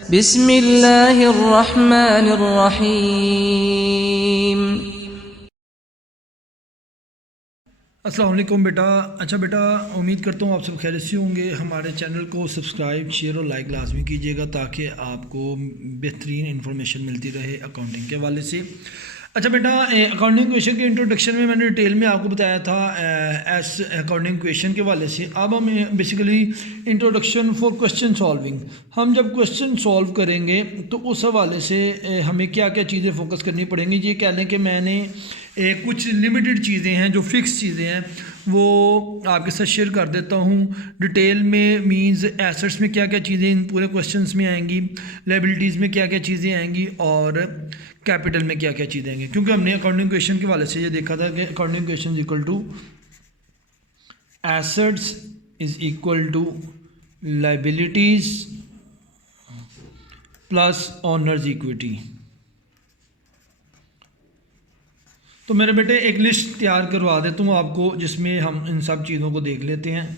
बिस्मिल्लाहिर्रहमानिर्रहीम। अस्सलाम वालेकुम बेटा। अच्छा बेटा, उम्मीद करता हूँ आप सब खैरियत से होंगे। हमारे चैनल को सब्सक्राइब, शेयर और लाइक लाजमी कीजिएगा ताकि आपको बेहतरीन इन्फॉर्मेशन मिलती रहे अकाउंटिंग के हवाले से। अच्छा बेटा, अकाउंटिंग क्वेश्चन के इंट्रोडक्शन में मैंने डिटेल में आपको बताया था अकाउंटिंग क्वेश्चन के हवाले से। अब हम basically introduction for question solving, हम जब क्वेश्चन सॉल्व करेंगे तो उस हवाले से हमें क्या क्या चीज़ें फोकस करनी पड़ेंगी। ये कह लें कि मैंने कुछ लिमिटेड चीज़ें हैं जो फिक्स चीज़ें हैं वो आपके साथ शेयर कर देता हूँ। डिटेल में मींस एसेट्स में क्या क्या चीज़ें इन पूरे क्वेश्चंस में आएंगी, लायबिलिटीज़ में क्या क्या चीज़ें आएंगी और कैपिटल में क्या क्या चीज़ें आएंगी। क्योंकि हमने अकाउंटिंग क्वेश्चन के वाले से ये देखा था कि accounting question equal to assets is equal to liabilities plus owners equity. तो मेरे बेटे एक लिस्ट तैयार करवा देता हूँ आपको जिसमें हम इन सब चीज़ों को देख लेते हैं।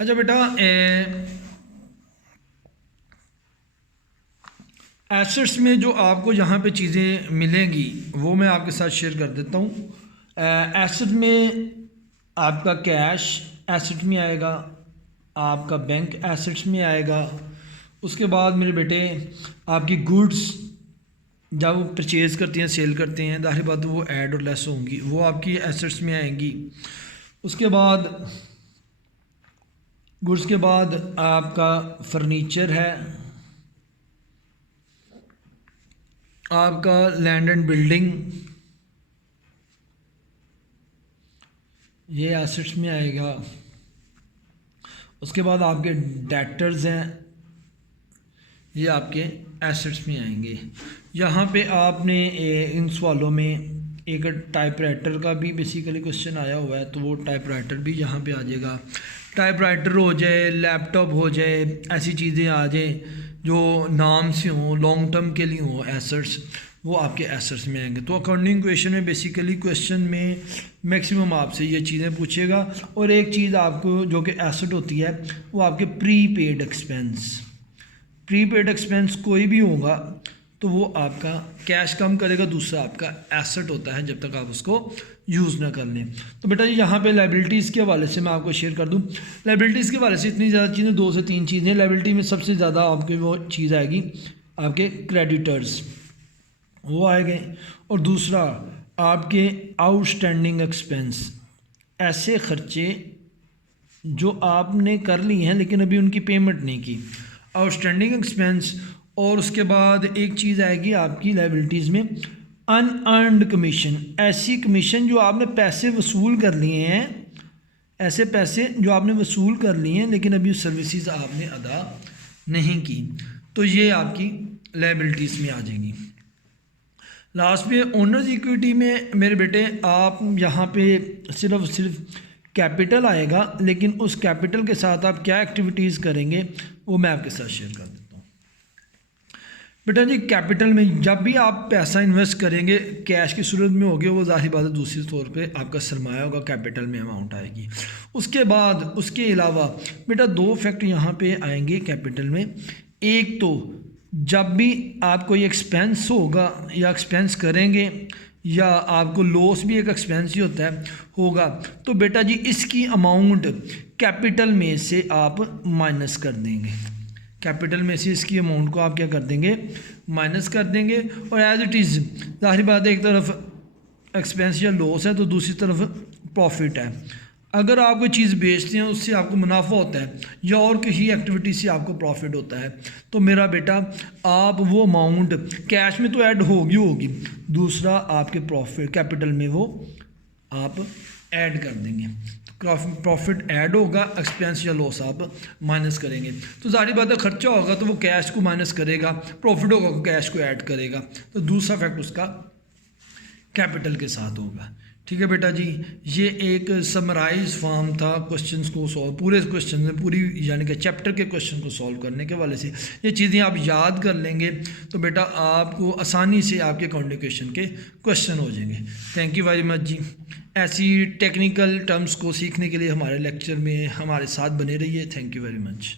अच्छा बेटा, एसेट्स में जो आपको यहाँ पे चीज़ें मिलेंगी वो मैं आपके साथ शेयर कर देता हूँ। एसेट में आपका कैश एसेट में आएगा, आपका बैंक एसेट्स में आएगा। उसके बाद मेरे बेटे आपकी गुड्स जब वो परचेज़ करती हैं, सेल करते हैं, ज़ाहिर बात वो ऐड और लेस होंगी, वो आपकी एसेट्स में आएंगी। उसके बाद गुड्स के बाद आपका फर्नीचर है, आपका लैंड एंड बिल्डिंग, ये एसेट्स में आएगा। उसके बाद आपके डेटर्स हैं, ये आपके एसेट्स में आएंगे। यहाँ पे आपने इन सवालों में एक टाइपराइटर का भी बेसिकली क्वेश्चन आया हुआ है, तो वो टाइपराइटर भी यहाँ पे आ जाएगा। टाइपराइटर हो जाए, लैपटॉप हो जाए, ऐसी चीज़ें आ जाए जो नाम से हों, लॉन्ग टर्म के लिए हों एसेट्स, वो आपके एसेट्स में आएंगे। तो अकाउंटिंग क्वेश्चन में बेसिकली क्वेश्चन में मैक्सिमम आपसे ये चीज़ें पूछेगा। और एक चीज़ आपको जो कि एसेट होती है वो आपके pre paid expense, pre paid expense कोई भी होगा तो वो आपका कैश कम करेगा, दूसरा आपका एसेट होता है जब तक आप उसको यूज़ ना कर लें। तो बेटा जी यहाँ पे लायबिलिटीज़ के हवाले से मैं आपको शेयर कर दूँ। लायबिलिटीज़ के हवाले से इतनी ज़्यादा चीज़ें, 2 से 3 चीज़ें। लायबिलिटी में सबसे ज़्यादा आपकी वो चीज़ आएगी आपके क्रेडिटर्स, वो आएंगे। और दूसरा आपके आउटस्टैंडिंग एक्सपेंस, ऐसे ख़र्चे जो आपने कर लिए हैं लेकिन अभी उनकी पेमेंट नहीं की, आउटस्टैंडिंग एक्सपेंस। और उसके बाद एक चीज़ आएगी आपकी लायबिलिटीज़ में अनअर्नड कमीशन, ऐसी कमीशन जो आपने पैसे वसूल कर लिए हैं, ऐसे पैसे जो आपने वसूल कर लिए हैं लेकिन अभी सर्विसेज आपने अदा नहीं की, तो ये आपकी लायबिलिटीज़ में आ जाएगी। लास्ट में ओनर्स इक्विटी में मेरे बेटे आप यहाँ पे सिर्फ कैपिटल आएगा, लेकिन उस कैपिटल के साथ आप क्या एक्टिविटीज़ करेंगे वो मैं आपके साथ शेयर कर देता हूँ। बेटा जी कैपिटल में जब भी आप पैसा इन्वेस्ट करेंगे कैश की सूरत में होगी, वो ज़ाहिर बात है दूसरी तौर पे आपका सरमाया होगा, कैपिटल में अमाउंट आएगी। उसके बाद उसके अलावा बेटा 2 फैक्ट यहाँ पे आएंगे कैपिटल में। एक तो जब भी आप कोई एक्सपेंस होगा या एक्सपेंस करेंगे या आपको लॉस भी एक एक्सपेंस ही होता है होगा, तो बेटा जी इसकी अमाउंट कैपिटल में से आप माइनस कर देंगे। कैपिटल में से इसकी अमाउंट को आप क्या कर देंगे, माइनस कर देंगे। और एज इट इज़ ज़ाहिर बात है एक तरफ एक्सपेंस या लॉस है तो दूसरी तरफ प्रॉफिट है। अगर आप कोई चीज़ बेचते हैं उससे आपको मुनाफा होता है या और किसी एक्टिविटी से आपको प्रॉफिट होता है, तो मेरा बेटा आप वो अमाउंट कैश में तो ऐड होगी, दूसरा आपके प्रॉफिट कैपिटल में वो आप ऐड कर देंगे। प्रॉफिट ऐड होगा, एक्सपेंस या लॉस आप माइनस करेंगे। तो सारी बात है खर्चा होगा तो वो कैश को माइनस करेगा, प्रॉफिट होगा वो कैश को ऐड करेगा, तो दूसरा फैक्ट उसका कैपिटल के साथ होगा। ठीक है बेटा जी, ये एक समराइज फॉर्म था क्वेश्चंस को सॉल्व, पूरे क्वेश्चन में पूरी यानी कि चैप्टर के क्वेश्चन को सॉल्व करने के वाले से ये चीज़ें आप याद कर लेंगे तो बेटा आपको आसानी से आपके कम्युनिकेशन के क्वेश्चन हो जाएंगे। थैंक यू वेरी मच जी। ऐसी टेक्निकल टर्म्स को सीखने के लिए हमारे लेक्चर में हमारे साथ बने रहिए। Thank you very much.